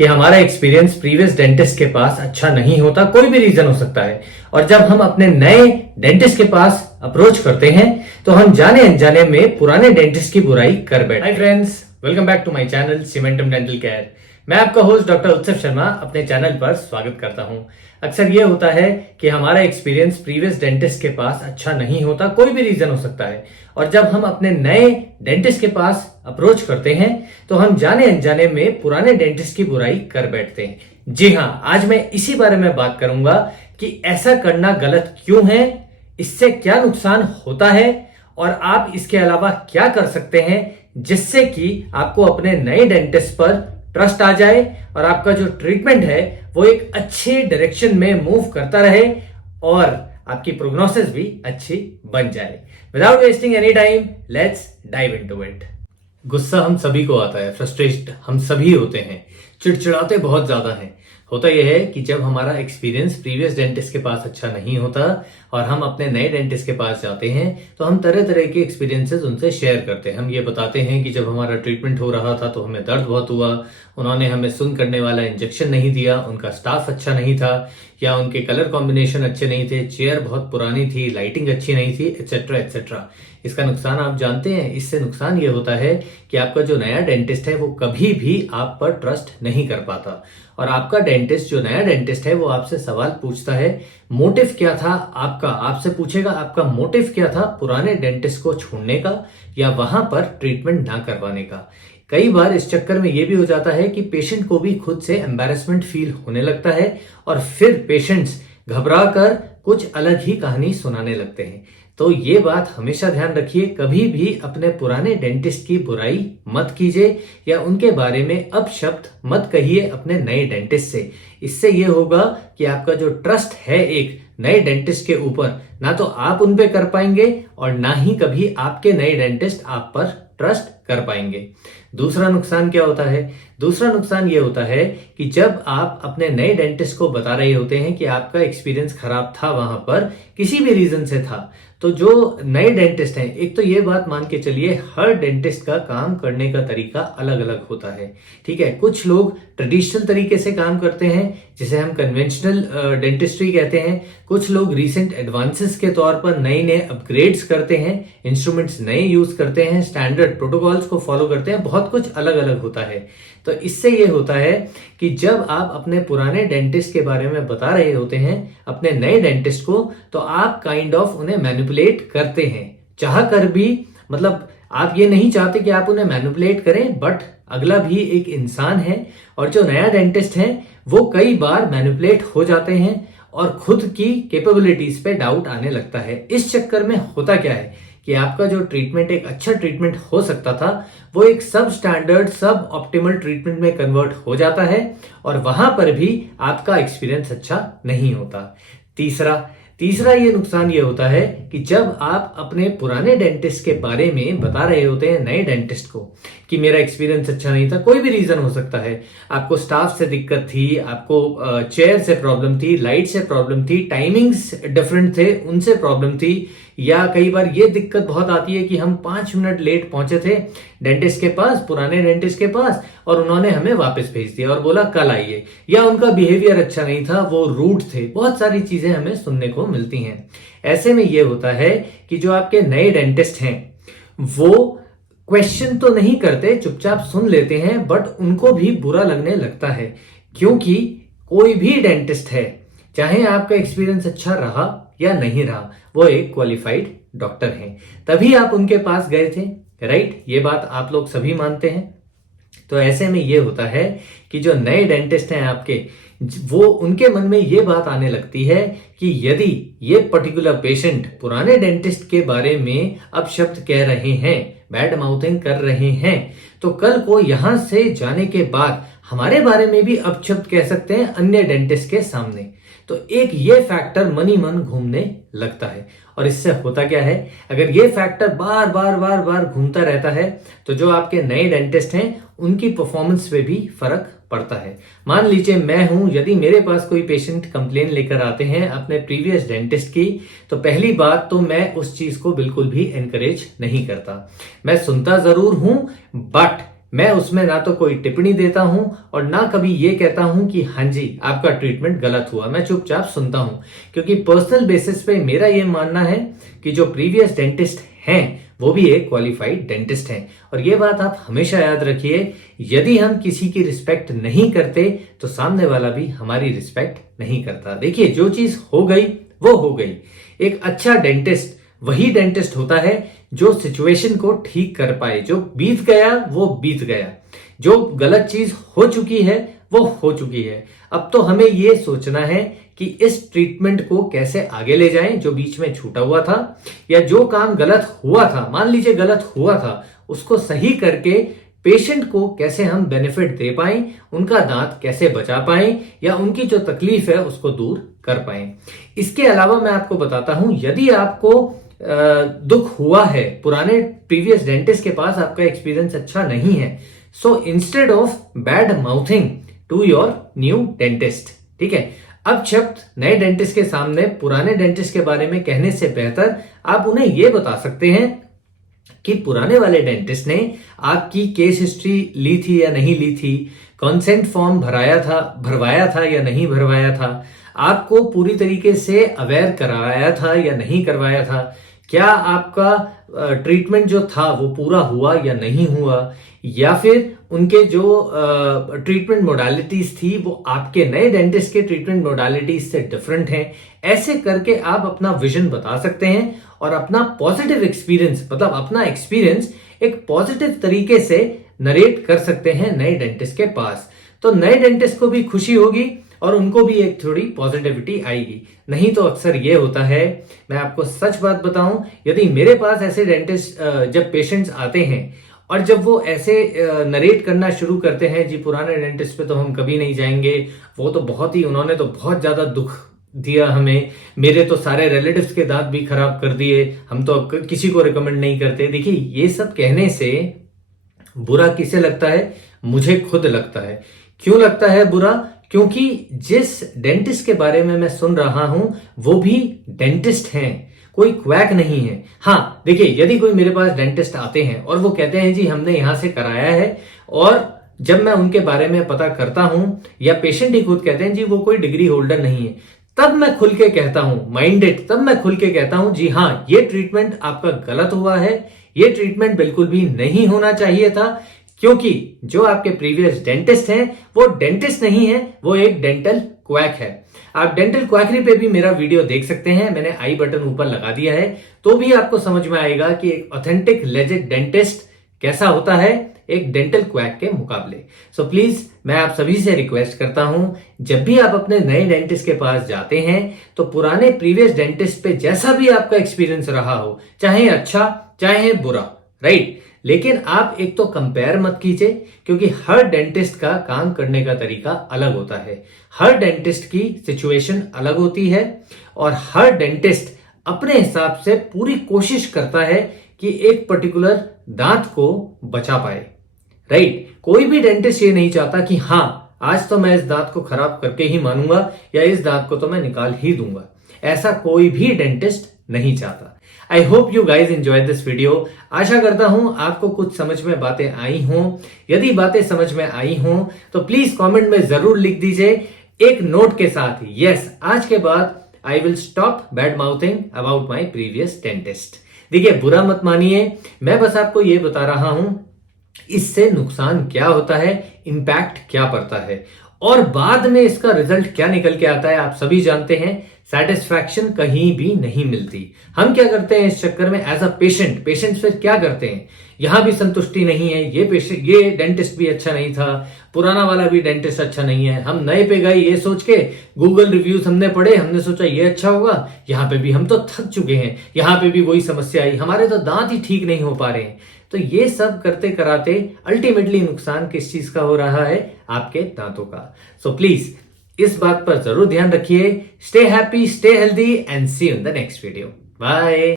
कि हमारा experience previous dentist के पास अच्छा नहीं होता, कोई भी रीजन हो सकता है। और जब हम अपने नए डेंटिस्ट के पास अप्रोच करते हैं तो हम जाने अनजाने में पुराने डेंटिस्ट की बुराई कर बैठे। Hi friends, welcome back to my channel Cementum dental care. मैं आपका होस्ट डॉक्टर उत्सव शर्मा अपने चैनल पर स्वागत करता हूं। अक्सर ये होता है कि हमारा एक्सपीरियंस प्रीवियस डेंटिस्ट के पास अच्छा नहीं होता, कोई भी रीजन हो सकता है। और जब हम अपने नए डेंटिस्ट के पास अप्रोच करते हैं तो हम जाने अनजाने में पुराने डेंटिस्ट की बुराई कर बैठते हैं। जी हां, आज मैं इसी बारे में बात करूंगा कि ऐसा करना गलत क्यों है, इससे क्या नुकसान होता है और आप इसके अलावा क्या कर सकते हैं जिससे कि आपको अपने नए डेंटिस्ट पर ट्रस्ट आ जाए और आपका जो ट्रीटमेंट है वो एक अच्छे डायरेक्शन में मूव करता रहे और आपकी प्रोग्नोसिस भी अच्छी बन जाए। Without wasting any time, let's dive into it. गुस्सा हम सभी को आता है, फ्रस्ट्रेट हम सभी होते हैं, चिड़चिड़ाते बहुत ज्यादा हैं। होता यह है कि जब हमारा एक्सपीरियंस प्रीवियस डेंटिस्ट के पास अच्छा नहीं होता और हम अपने नए डेंटिस्ट के पास जाते हैं तो हम तरह तरह के एक्सपीरियंसेस उनसे शेयर करते हैं। हम ये बताते हैं कि जब हमारा ट्रीटमेंट हो रहा था तो हमें दर्द बहुत हुआ, उन्होंने हमें सुन करने वाला इंजेक्शन नहीं दिया, उनका स्टाफ अच्छा नहीं था या उनके कलर कॉम्बिनेशन अच्छे नहीं थे, चेयर बहुत पुरानी थी, लाइटिंग अच्छी नहीं थी, एटसेट्रा एटसेट्रा। इसका नुकसान आप जानते हैं। इससे नुकसान ये होता है कि आपका जो नया डेंटिस्ट है वो कभी भी आप पर ट्रस्ट नहीं कर पाता और आपका डेंटिस्ट, जो नया डेंटिस्ट है, वो आपसे सवाल पूछता है मोटिव क्या था आपका। आपसे पूछेगा आपका मोटिव क्या था पुराने डेंटिस्ट को छोड़ने का या वहां पर ट्रीटमेंट ना करवाने का। कई बार इस चक्कर में यह भी हो जाता है कि पेशेंट को भी खुद से एम्बैरेसमेंट फील होने लगता है और फिर पेशेंट्स घबरा कर कुछ अलग ही कहानी सुनाने लगते हैं। तो ये बात हमेशा ध्यान रखिए, कभी भी अपने पुराने डेंटिस्ट की बुराई मत कीजिए या उनके बारे में अपशब्द मत कहिए अपने नए डेंटिस्ट से। इससे ये होगा कि आपका जो ट्रस्ट है एक नए डेंटिस्ट के ऊपर, ना तो आप उन पे कर पाएंगे और ना ही कभी आपके नए डेंटिस्ट आप पर ट्रस्ट कर पाएंगे। दूसरा नुकसान क्या होता है? दूसरा नुकसान ये होता है कि जब आप अपने नए डेंटिस्ट को बता रहे होते हैं कि आपका एक्सपीरियंस खराब था, वहां पर किसी भी रीजन से था, तो जो नए डेंटिस्ट हैं, एक तो ये बात मान के चलिए हर डेंटिस्ट का काम करने का तरीका अलग अलग होता है। ठीक है, कुछ लोग ट्रेडिशनल तरीके से काम करते हैं जिसे हम कन्वेंशनल डेंटिस्ट्री कहते हैं। कुछ लोग रिसेंट एडवांसेस के तौर पर नए नए अपग्रेड्स करते हैं, इंस्ट्रूमेंट्स नए यूज करते हैं, स्टैंडर्ड प्रोटोकॉल्स को फॉलो करते हैं, बहुत कुछ अलग अलग होता है। तो इससे ये होता है कि जब आप अपने पुराने डेंटिस्ट के बारे में बता रहे होते हैं अपने नए डेंटिस्ट को, तो आप काइंड ऑफ उन्हें मैनिपुलेट करते हैं, चाह कर भी। मतलब आप ये नहीं चाहते कि आप उन्हें मैनिपुलेट करें, बट अगला भी एक इंसान है और जो नया डेंटिस्ट है वो कई बार मैनिपुलेट हो जाते हैं और खुद की कैपेबिलिटीज पे डाउट आने लगता है। इस चक्कर में होता क्या है कि आपका जो ट्रीटमेंट एक अच्छा ट्रीटमेंट हो सकता था वो एक सब स्टैंडर्ड, सब ऑप्टिमल ट्रीटमेंट में कन्वर्ट हो जाता है और वहां पर भी आपका एक्सपीरियंस अच्छा नहीं होता। तीसरा ये नुकसान ये होता है कि जब आप अपने पुराने डेंटिस्ट के बारे में बता रहे होते हैं नए डेंटिस्ट को कि मेरा एक्सपीरियंस अच्छा नहीं था, कोई भी रीजन हो सकता है, आपको स्टाफ से दिक्कत थी, आपको चेयर से प्रॉब्लम थी, लाइट से प्रॉब्लम थी, टाइमिंग्स डिफरेंट थे उनसे प्रॉब्लम थी, या कई बार ये दिक्कत बहुत आती है कि हम 5 मिनट लेट पहुंचे थे डेंटिस्ट के पास, पुराने डेंटिस्ट के पास, और उन्होंने हमें वापस भेज दिया और बोला कल आइए, या उनका बिहेवियर अच्छा नहीं था, वो रूड थे। बहुत सारी चीजें हमें सुनने को मिलती हैं। ऐसे में ये होता है कि जो आपके नए डेंटिस्ट हैं वो क्वेश्चन तो नहीं करते, चुपचाप सुन लेते हैं, बट उनको भी बुरा लगने लगता है क्योंकि कोई भी डेंटिस्ट है, चाहे आपका एक्सपीरियंस अच्छा रहा या नहीं रहा, वो एक क्वालिफाइड डॉक्टर हैं, तभी आप उनके पास गए थे, राइट? ये बात आप लोग सभी मानते हैं। तो ऐसे में ये होता है कि जो नए डेंटिस्ट हैं आपके, वो उनके मन में ये बात आने लगती है कि यदि ये पर्टिकुलर पेशेंट पुराने डेंटिस्ट के बारे में अपशब्द कह रहे हैं, बैड माउथिंग कर रहे हैं, तो कल को यहां से जाने के बाद हमारे बारे में भी अपशब्द कह सकते हैं अन्य डेंटिस्ट के सामने। तो एक ये फैक्टर मन ही मन घूमने लगता है और इससे होता क्या है, अगर ये फैक्टर बार बार घूमता रहता है तो जो आपके नए डेंटिस्ट हैं उनकी परफॉर्मेंस पे भी फर्क पड़ता है। मान लीजिए मैं हूं, यदि मेरे पास कोई पेशेंट कंप्लेन लेकर आते हैं अपने प्रीवियस डेंटिस्ट की, तो पहली बात तो मैं उस चीज को बिल्कुल भी एनकरेज नहीं करता। मैं सुनता जरूर हूं, बट मैं उसमें ना तो कोई टिप्पणी देता हूं और ना कभी ये कहता हूं कि हाँ जी आपका ट्रीटमेंट गलत हुआ। मैं चुपचाप सुनता हूं, क्योंकि पर्सनल बेसिस पे मेरा ये मानना है कि जो प्रीवियस डेंटिस्ट हैं वो भी एक क्वालिफाइड डेंटिस्ट हैं। और ये बात आप हमेशा याद रखिए, यदि हम किसी की रिस्पेक्ट नहीं करते तो सामने वाला भी हमारी रिस्पेक्ट नहीं करता। देखिए, जो चीज हो गई वो हो गई। एक अच्छा डेंटिस्ट वही डेंटिस्ट होता है जो सिचुएशन को ठीक कर पाए। जो बीत गया वो बीत गया, जो गलत चीज हो चुकी है वो हो चुकी है। अब तो हमें ये सोचना है कि इस ट्रीटमेंट को कैसे आगे ले जाएं, जो बीच में छूटा हुआ था या जो काम गलत हुआ था, मान लीजिए गलत हुआ था, उसको सही करके पेशेंट को कैसे हम बेनिफिट दे पाएं, उनका दांत कैसे बचा पाएं या उनकी जो तकलीफ है उसको दूर कर पाएं। इसके अलावा मैं आपको बताता हूं, यदि आपको दुख हुआ है, पुराने प्रीवियस डेंटिस्ट के पास आपका एक्सपीरियंस अच्छा नहीं है, so instead of badmouthing to your new dentist, ठीक है, अब शब्द नए डेंटिस्ट के सामने पुराने डेंटिस्ट के बारे में कहने से बेहतर आप उन्हें यह बता सकते हैं कि पुराने वाले डेंटिस्ट ने आपकी केस हिस्ट्री ली थी या नहीं ली थी, कंसेंट फॉर्म भरवाया था या नहीं भरवाया था, आपको पूरी तरीके से अवेयर कराया था या नहीं करवाया था, क्या आपका ट्रीटमेंट जो था वो पूरा हुआ या नहीं हुआ, या फिर उनके जो ट्रीटमेंट मोडालिटीज थी वो आपके नए डेंटिस्ट के ट्रीटमेंट मोडालिटीज से डिफरेंट हैं। ऐसे करके आप अपना विजन बता सकते हैं और अपना पॉजिटिव एक्सपीरियंस, मतलब अपना एक्सपीरियंस एक पॉजिटिव तरीके से नरेट कर सकते हैं नए डेंटिस्ट के पास। तो नए डेंटिस्ट को भी खुशी होगी और उनको भी एक थोड़ी पॉजिटिविटी आएगी। नहीं तो अक्सर ये होता है, मैं आपको सच बात बताऊं, यदि मेरे पास ऐसे डेंटिस्ट जब पेशेंट्स आते हैं और जब वो ऐसे नरेट करना शुरू करते हैं, जी पुराने डेंटिस्ट पे तो हम कभी नहीं जाएंगे, वो तो उन्होंने तो बहुत ज्यादा दुख दिया हमें, मेरे तो सारे रिलेटिव्स के दांत भी खराब कर दिए, हम तो अब किसी को रिकमेंड नहीं करते। देखिए, ये सब कहने से बुरा किसे लगता है? मुझे खुद लगता है। क्यों लगता है बुरा? क्योंकि जिस डेंटिस्ट के बारे में मैं सुन रहा हूं वो भी डेंटिस्ट हैं, कोई क्वैक नहीं है। हाँ देखिए, यदि कोई मेरे पास डेंटिस्ट आते हैं और वो कहते हैं जी हमने यहां से कराया है, और जब मैं उनके बारे में पता करता हूं या पेशेंट ही खुद कहते हैं जी वो कोई डिग्री होल्डर नहीं है, तब मैं खुल के कहता हूं, माइंडेड, तब मैं खुल के कहता हूं जी हाँ ये ट्रीटमेंट आपका गलत हुआ है, ये ट्रीटमेंट बिल्कुल भी नहीं होना चाहिए था, क्योंकि जो आपके प्रीवियस डेंटिस्ट हैं वो डेंटिस्ट नहीं है, वो एक डेंटल क्वैक है। आप डेंटल क्वैकरी पे भी मेरा वीडियो देख सकते हैं, मैंने आई बटन ऊपर लगा दिया है, तो भी आपको समझ में आएगा कि एक ऑथेंटिक लेजिट डेंटिस्ट कैसा होता है एक डेंटल क्वैक के मुकाबले। सो प्लीज मैं आप सभी से रिक्वेस्ट करता हूं, जब भी आप अपने नए डेंटिस्ट के पास जाते हैं तो पुराने प्रीवियस डेंटिस्ट पे जैसा भी आपका एक्सपीरियंस रहा हो, चाहे अच्छा चाहे बुरा, राइट, लेकिन आप एक तो कंपेयर मत कीजिए, क्योंकि हर डेंटिस्ट का काम करने का तरीका अलग होता है, हर डेंटिस्ट की सिचुएशन अलग होती है और हर डेंटिस्ट अपने हिसाब से पूरी कोशिश करता है कि एक पर्टिकुलर दांत को बचा पाए, राइट। कोई भी डेंटिस्ट ये नहीं चाहता कि हाँ आज तो मैं इस दांत को खराब करके ही मानूंगा या इस दांत को तो मैं निकाल ही दूंगा, ऐसा कोई भी डेंटिस्ट नहीं चाहता। I hope you guys enjoy this video. आशा करता हूं आपको कुछ समझ में बातें आई हों। यदि बातें समझ में आई हों तो प्लीज कमेंट में जरूर लिख दीजिए एक नोट के साथ, यस आज के बाद I will stop bad mouthing about my previous dentist. देखिए, बुरा मत मानिए, मैं बस आपको यह बता रहा हूं इससे नुकसान क्या होता है, इंपैक्ट क्या पड़ता है और बाद में इसका रिजल्ट क्या निकल के आता है आप सभी जानते हैं। सेटिस्फैक्शन कहीं भी नहीं मिलती। हम क्या करते हैं इस चक्कर में एज अ पेशेंट्स फिर क्या करते हैं, यहां भी संतुष्टि नहीं है, ये डेंटिस्ट भी अच्छा नहीं था, पुराना वाला भी डेंटिस्ट अच्छा नहीं है, हम नए पे गए ये सोच के, गूगल रिव्यूज हमने पढ़े, हमने सोचा ये अच्छा होगा, यहां पे भी हम तो थक चुके हैं, यहां पे भी वही समस्या आई, हमारे तो दांत ही ठीक नहीं हो पा रहे हैं। तो ये सब करते कराते अल्टीमेटली नुकसान किस चीज का हो रहा है, आपके दांतों का। सो प्लीज इस बात पर जरूर ध्यान रखिए। Stay happy, stay healthy and see you in the next video. Bye.